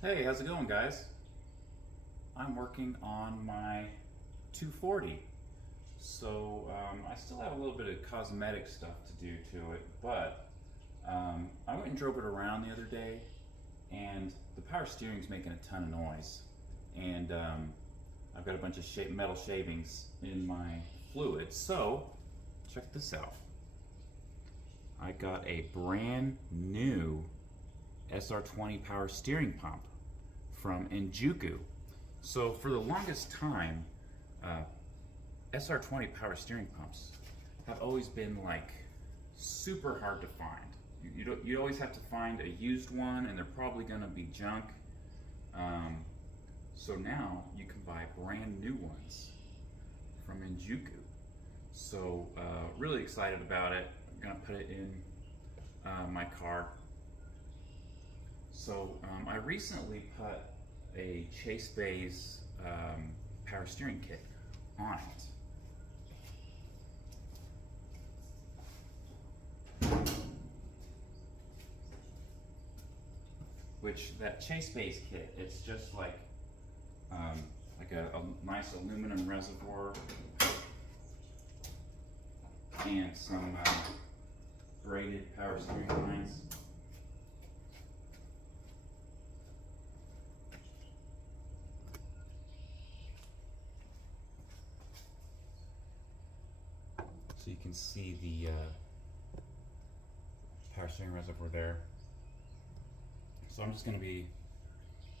Hey, how's it going, guys? I'm working on my 240. I still have a little bit of cosmetic stuff to do to it, but I went and drove it around the other day, and the power steering's making a ton of noise. And I've got a bunch of metal shavings in my fluid, so check this out. I got a brand new sr20 power steering pump from Enjuku. So for the longest time, sr20 power steering pumps have always been like super hard to find. You always have to find a used one, and they're probably going to be junk. So now you can buy brand new ones from Enjuku. So really excited about it. I'm going to put it in my car. So I recently put a Chase Bay's power steering kit on it. Which that Chase Bay's kit, it's just like a nice aluminum reservoir and some braided power steering lines. So you can see the power steering reservoir there. So I'm just going to be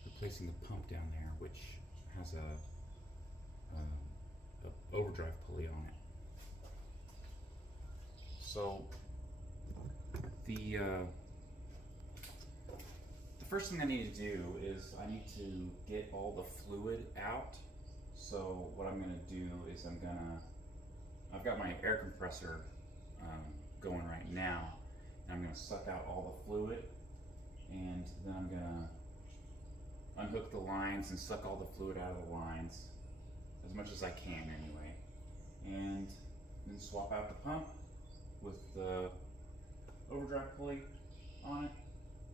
replacing the pump down there, which has a overdrive pulley on it. So the first thing I need to do is I need to get all the fluid out. So what I'm going to do is I've got my air compressor going right now, and I'm going to suck out all the fluid, and then I'm going to unhook the lines and suck all the fluid out of the lines as much as I can anyway, and then swap out the pump with the overdrive pulley on it.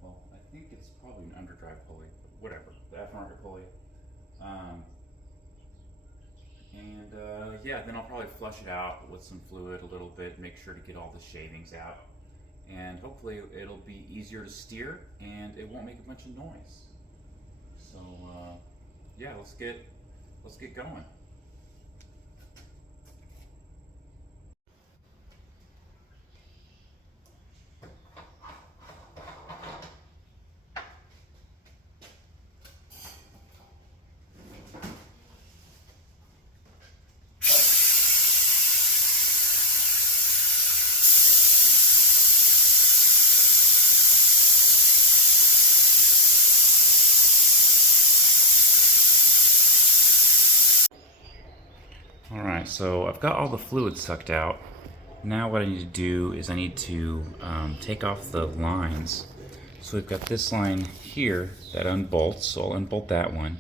Well, I think it's probably an underdrive pulley, but whatever, the aftermarket pulley. Yeah, then I'll probably flush it out with some fluid a little bit, make sure to get all the shavings out, and hopefully it'll be easier to steer and it won't make a bunch of noise. So yeah, let's get going. Alright, so I've got all the fluid sucked out. Now what I need to do is I need to take off the lines. So we've got this line here that unbolts, so I'll unbolt that one.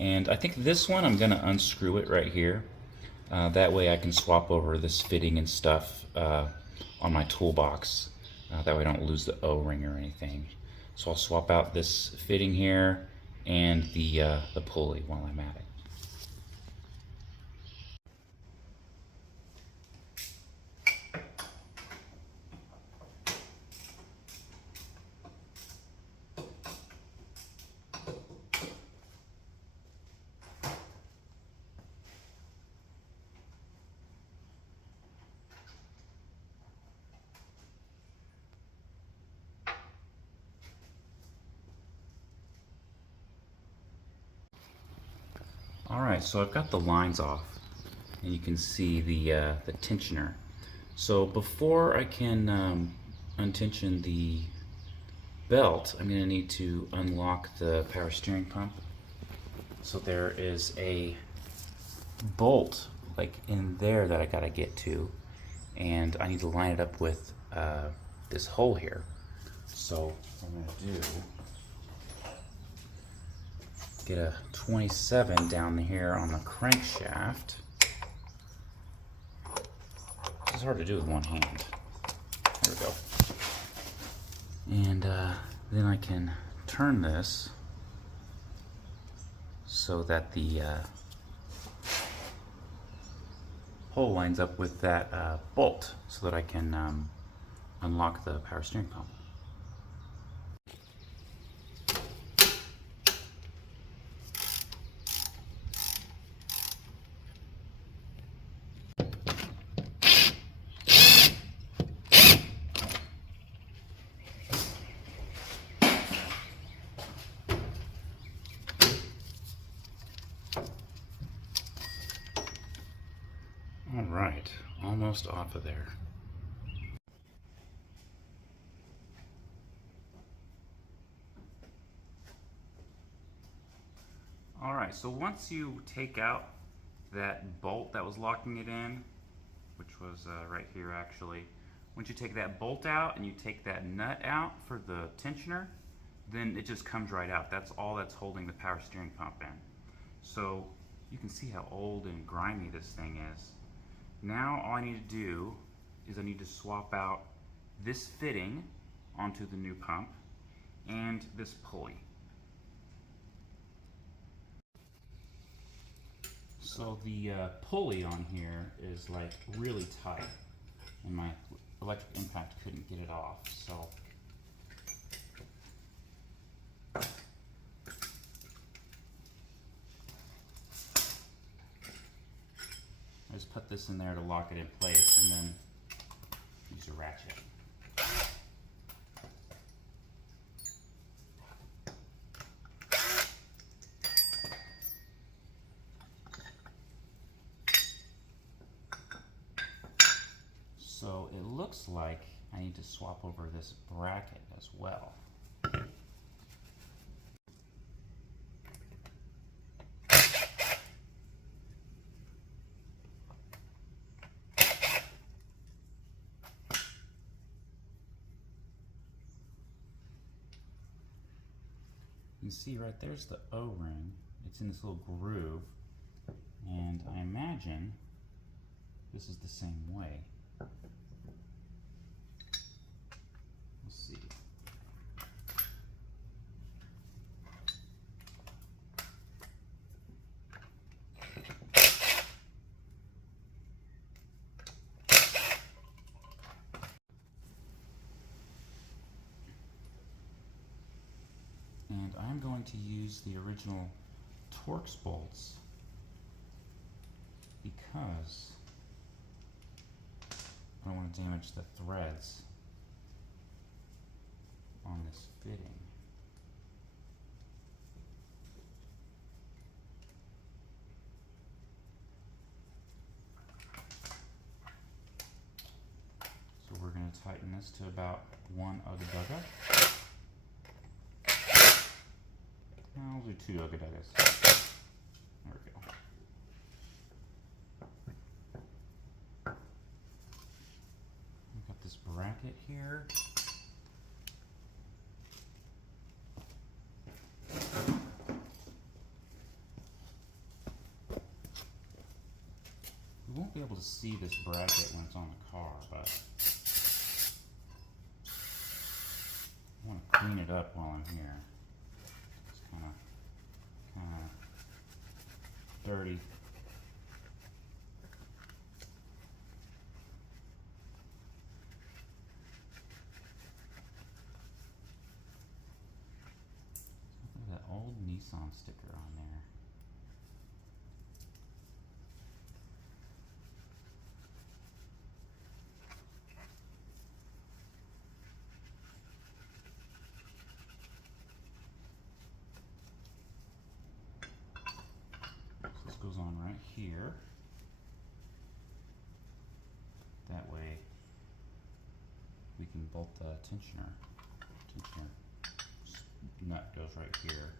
And I think this one I'm going to unscrew it right here. That way I can swap over this fitting and stuff on my toolbox. That way I don't lose the O-ring or anything. So I'll swap out this fitting here and the pulley while I'm at it. Alright, so I've got the lines off, and you can see the tensioner. So before I can untension the belt, I'm going to need to unlock the power steering pump. So there is a bolt like in there that I got to get to, and I need to line it up with this hole here. So what I'm going to do, get a 27 down here on the crankshaft. This is hard to do with one hand. There we go. And then I can turn this so that the hole lines up with that bolt so that I can unlock the power steering pump. All right, almost off of there. All right, so once you take out that bolt that was locking it in, which was right here actually, once you take that bolt out and you take that nut out for the tensioner, then it just comes right out. That's all that's holding the power steering pump in. So you can see how old and grimy this thing is. Now all I need to do is I need to swap out this fitting onto the new pump and this pulley. So the pulley on here is like really tight and my electric impact couldn't get it off. So I just put this in there to lock it in place and then use a ratchet. So it looks like I need to swap over this bracket as well. You can see right there's the O-ring. It's in this little groove, and I imagine this is the same way. We'll see. And I'm going to use the original Torx bolts because I don't want to damage the threads on this fitting. So we're going to tighten this to about 1 ugga-dugga. I'll do 2 ugga-duggas. There we go. We've got this bracket here. We won't be able to see this bracket when it's on the car, but I want to clean it up while I'm here. It's kind of dirty. Look at that old Nissan sticker on there. Goes on right here. That way we can bolt the tensioner nut goes right here.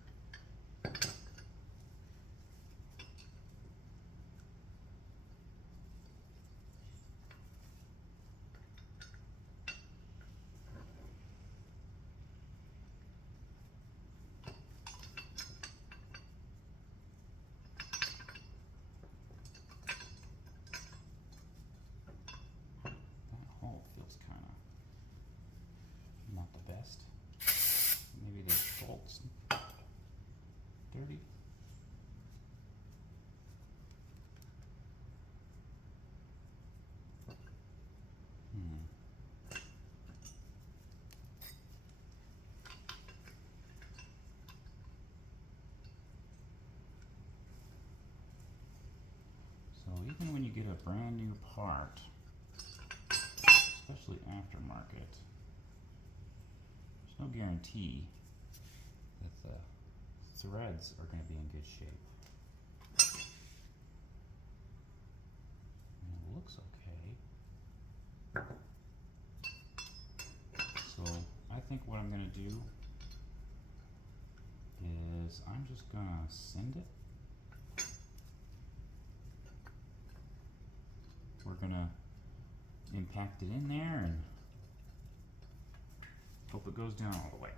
Maybe the bolts dirty. even when you get a brand new part, especially aftermarket, there's no guarantee that the threads are going to be in good shape. And it looks okay. So I think what I'm going to do is I'm just going to send it. We're going to impact it in there and hope it goes down all the way.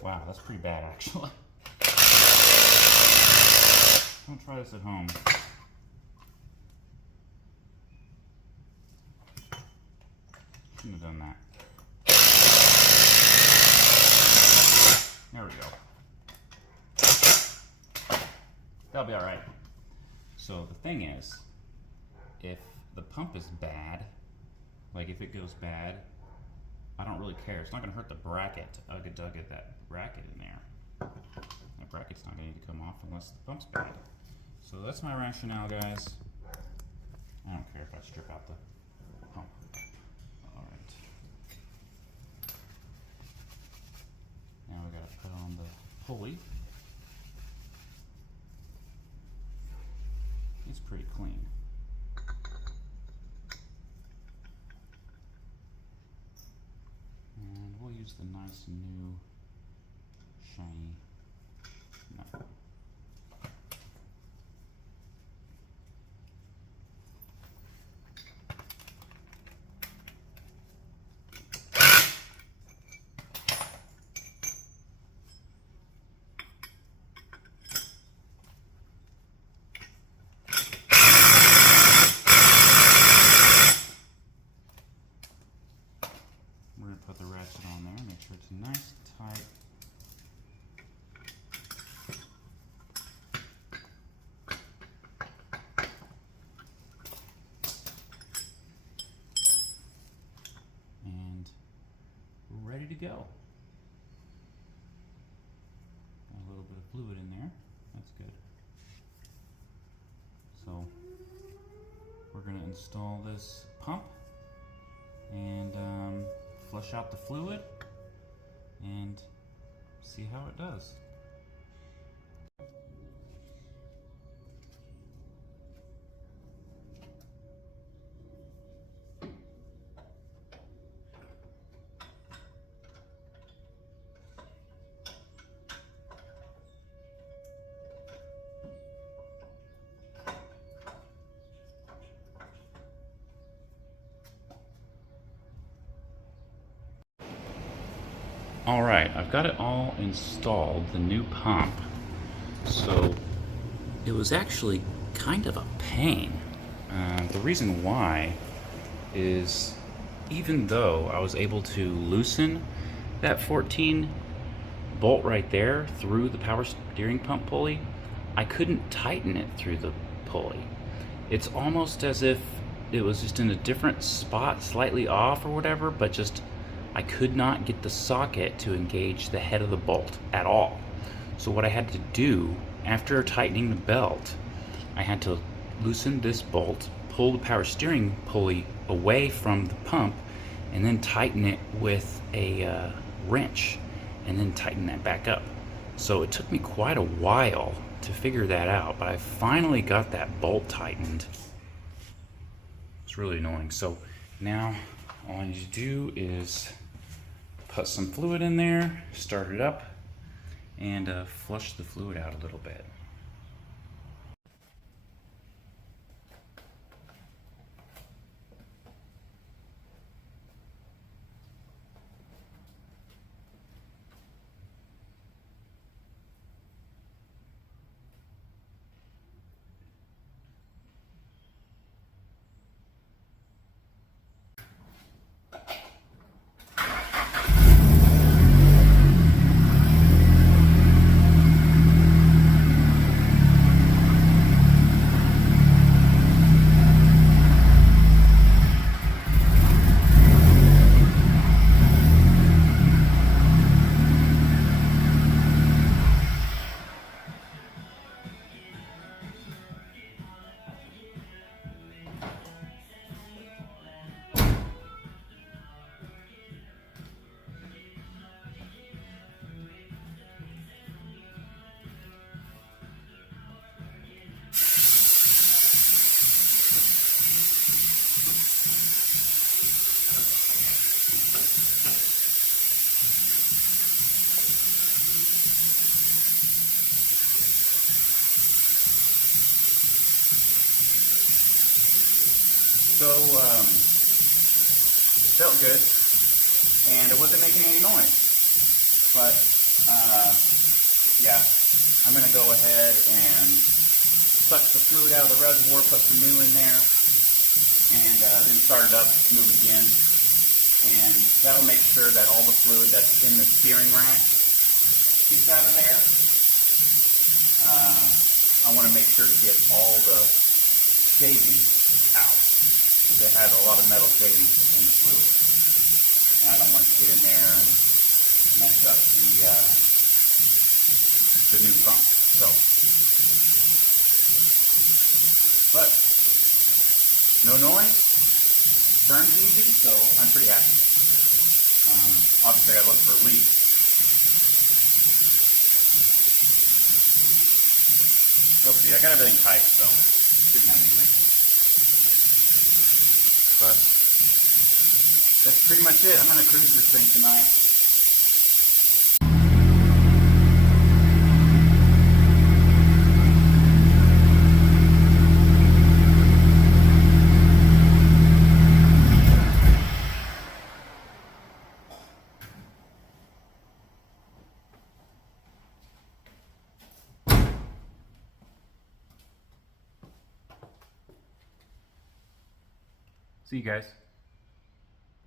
Wow, that's pretty bad actually. Don't try this at home. Shouldn't have done that. There we go. That'll be alright. So the thing is, if the pump is bad, like if it goes bad, I don't really care. It's not going to hurt the bracket to ugga-dugga that bracket in there. That bracket's not going to need to come off unless the pump's bad. So that's my rationale, guys. I don't care if I strip out the pump. Alright. Now we got to put on the pulley. It's pretty clean. And we'll use the nice new shiny nut. We're going to put the ratchet on there, make sure it's nice and tight. And we're ready to go. Got a little bit of fluid in there, that's good. So we're going to install this pump and flush out the fluid and see how it does. Alright, I've got it all installed, the new pump. So it was actually kind of a pain. The reason why is even though I was able to loosen that 14 bolt right there through the power steering pump pulley, I couldn't tighten it through the pulley. It's almost as if it was just in a different spot, slightly off or whatever, but just I could not get the socket to engage the head of the bolt at all. So what I had to do, after tightening the belt, I had to loosen this bolt, pull the power steering pulley away from the pump, and then tighten it with a wrench, and then tighten that back up. So it took me quite a while to figure that out, but I finally got that bolt tightened. It's really annoying. So now all I need to do is put some fluid in there, start it up, and flush the fluid out a little bit. So it felt good, and it wasn't making any noise. But yeah, I'm gonna go ahead and suck the fluid out of the reservoir, put some new in there, and then start it up, move it again, and that'll make sure that all the fluid that's in the steering rack gets out of there. I want to make sure to get all the shavings out, because it has a lot of metal shavings in the fluid, and I don't want it to get in there and mess up the new pump. So, but no noise, turns easy, so I'm pretty happy. Obviously I gotta look for a leak. We'll see, I got everything tight, so shouldn't have any leaks. But that's pretty much it. I'm gonna cruise this thing tonight. See you guys.